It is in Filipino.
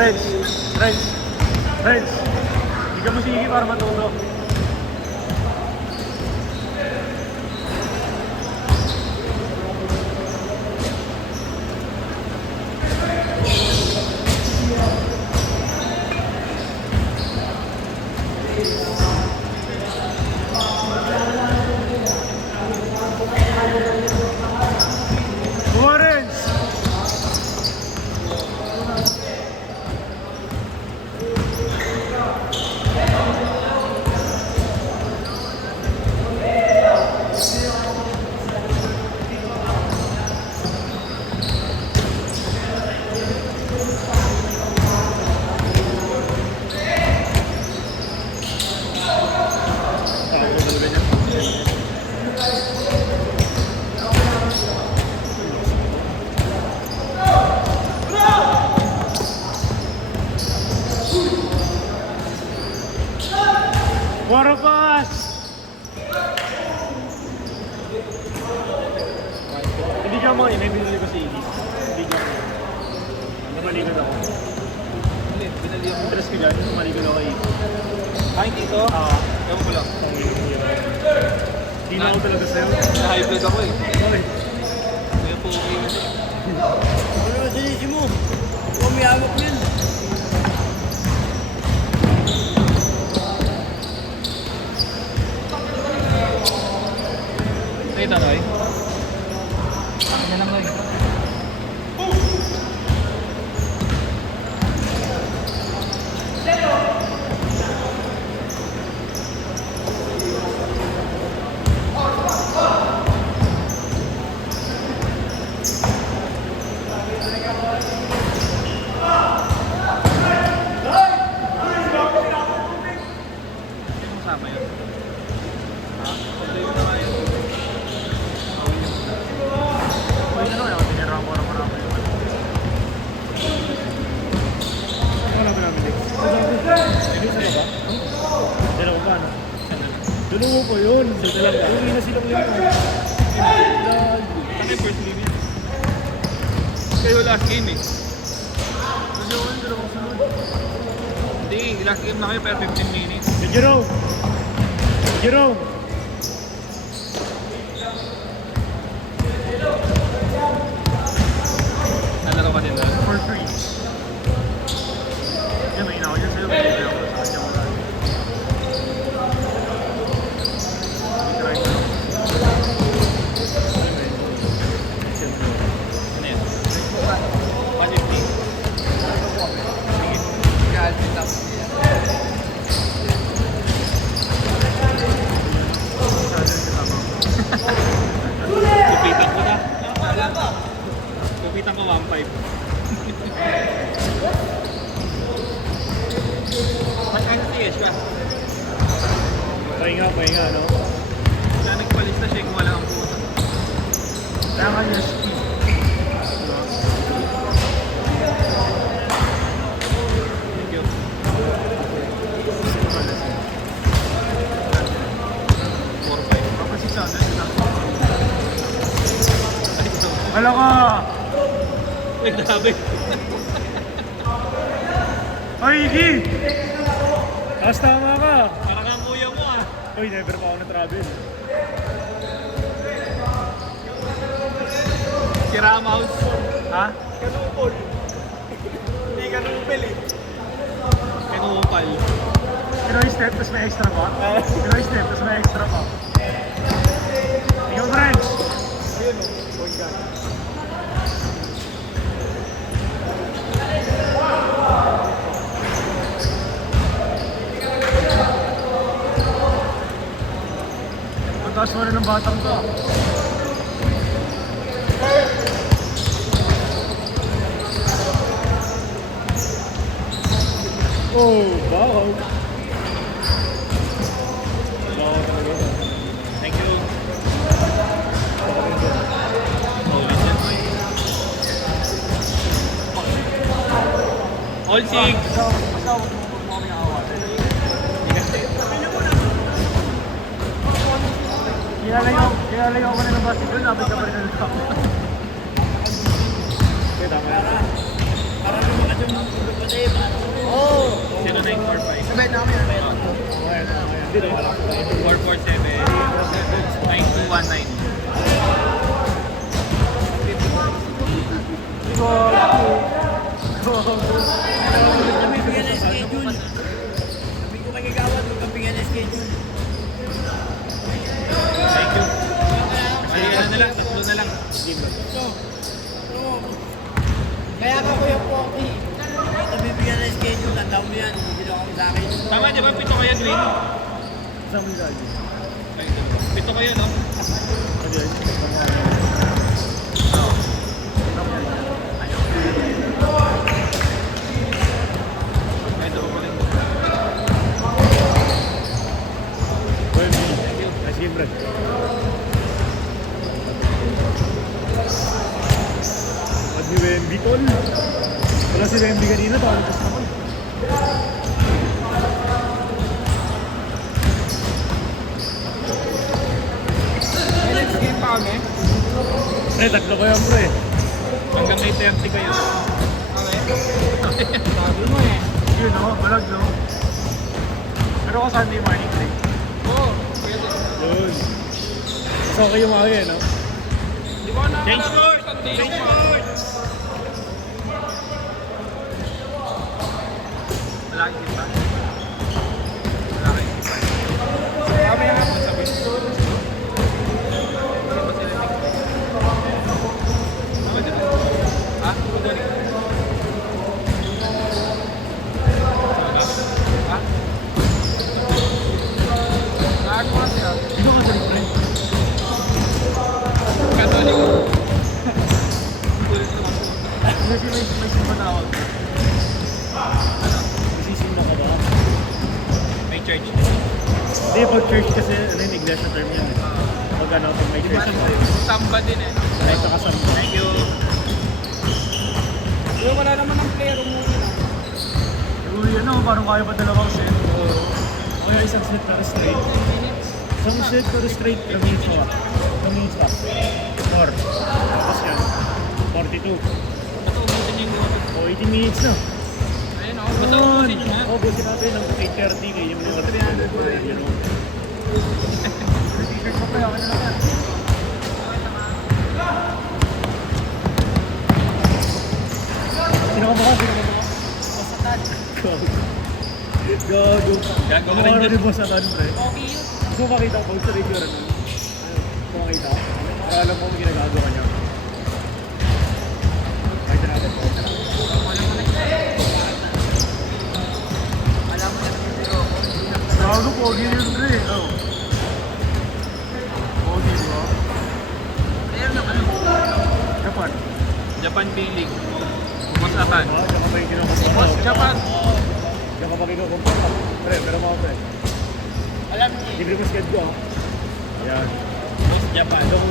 Renz! Renz! Renz! Hindi ka musiki para matuto. Waropas! Hindi ka mo may binili ko si Iggy. Hindi ka mo. Namaligod ako. Hindi, binali ako. Address ko dyan, namaligod ako kay Iggy. Kain dito? Ewan ko lang. Hindi na ako talaga sa'yo. Na-high blood ako eh. Okay. Kaya po okay na siya. Ano na sinisi mo? Umiyawak mo yun. Nakita na eh. Ano lang eh. Kasama yun. Problema na nga yun. Okay na naman ako, tinira ko na marami yung ano. Ano ba namin, Lex? Ay, sa baba? Dala ko ba, ano? Dalawa ko yun. Sa talaga. Uwi na silang lima. Ano yung first game yun? Kayo last game eh. Kasi ako yung dalawang sunod. Hindi, last game na kayo pero 15 minutes. Jerome! Jerome! Nalaro ka din ba? For free. Yan, may inako dyan sa'yo. May ako sa kanya wala. I-try ko lang. Siyempre. Ano yan? 150. Kaalpit ako. Kupitan ko na. Kupitan ko 1.5. Mas NCS ka. Pahinga, no? Kaya nagpalis na siya kung wala ang puta. Kailangan niya speed. Thank you. Kapag si Chandler, wala ka! Wait, grabe. Ay, Iggy! Tapos tama ka! Parang ang kuya mo ah. Uy, never pa ako na-travel. Si Ramos. Ha? Kanupol. Hindi kanupil eh. Kinupal. Pinoy step, tapos may extra pa? Pinoy step, tapos may extra pa. Ikaw, French! Ayun o. Point guard. Ang taas mo na ng batang to. Oh, wow! Wow talaga. Thank you. All six. Kinalayo ko na ng basketball, napit ka pa rin ng tao. Okay, tama yan. Para lumakas Oo. 0945 Sabay namin. Hindi na wala ko tayo. 447 9219. Kami bigyan ng schedule. Sabi ko kay Gawad, huwag kang bigyan ng schedule. Thank you. Ay, ano na lang, tatlo na lang. Kaya ka Kuya Poki. Kami bigyan ng schedule, tandaan mo yan. Hindi na ako sa akin. Tama, di ba? Pito kayo, Dwayne? Saan mo lagi? Pito kayo, no? Ano yun? Ito, ulit. Well, ay, sige, Brad. At ni Wemby, tol. Wala si Wemby kanina, tawag ko sa naman. Next game pa kami. Pre, tatlo ko yan, pre. Hanggang may 30 kayo. Okay. Sabi mo eh. Yun, no? Malag, no? Pero ako Sunday morning, pre. Oo, pwede. Yun. Mas okay yung mga yun, no? Di ba na? Change court! Change court! Malaki din ba? Malaki din ba? Kami na nga sabi. Hindi ba sila okay, dito. Ha? Pagdali. Ha? Nakagawa mo siya. Di ba madali, pre? Katolik. Kulit naman. May simba na ako. Isisimba ka ba? May church. Hindi, pag church kasi, ano yung English na term yan eh. Pag ano, pag may church. Samba din eh. Kahit nakasamba. Thank you. Pero wala naman ng player umuwi na. Uy, ano, parang kaya pa dalawang set. Kaya isang set pero straight. Isang set pero straight, ilang minutes pa. Ilang minutes pa? 4. Tapos yan, 42. Bato umusin yung goal. O, 18 minutes na. Ayun o. Bato umusin yun ha. Oo, busin natin ng 8:30 kayo yung mga 300. You know. T-shirt ko pa, okay na lang yan. Sino ka ba? Pasatan. Gago. Gago ka rin Gago dyan. rin mo sa tan, pre. Poki yun. Gusto mo makita ko pag sa review rin. Gusto mo makita? Para alam mo kung ginagawa niya. Kahit natin. Alam mo na pero Gago, pogi yun, pre. Oh. Pogi, bro. player naman. Japan. Japan B-League. Masatan. Ah, diyan ka ba yung kinukumpara? Boss Japan. Diyan ka ba kinukumpara? Pre, pero mga pre. Alam niya. Libre mo sked ko, ah. Yan. Boss Japan. Doon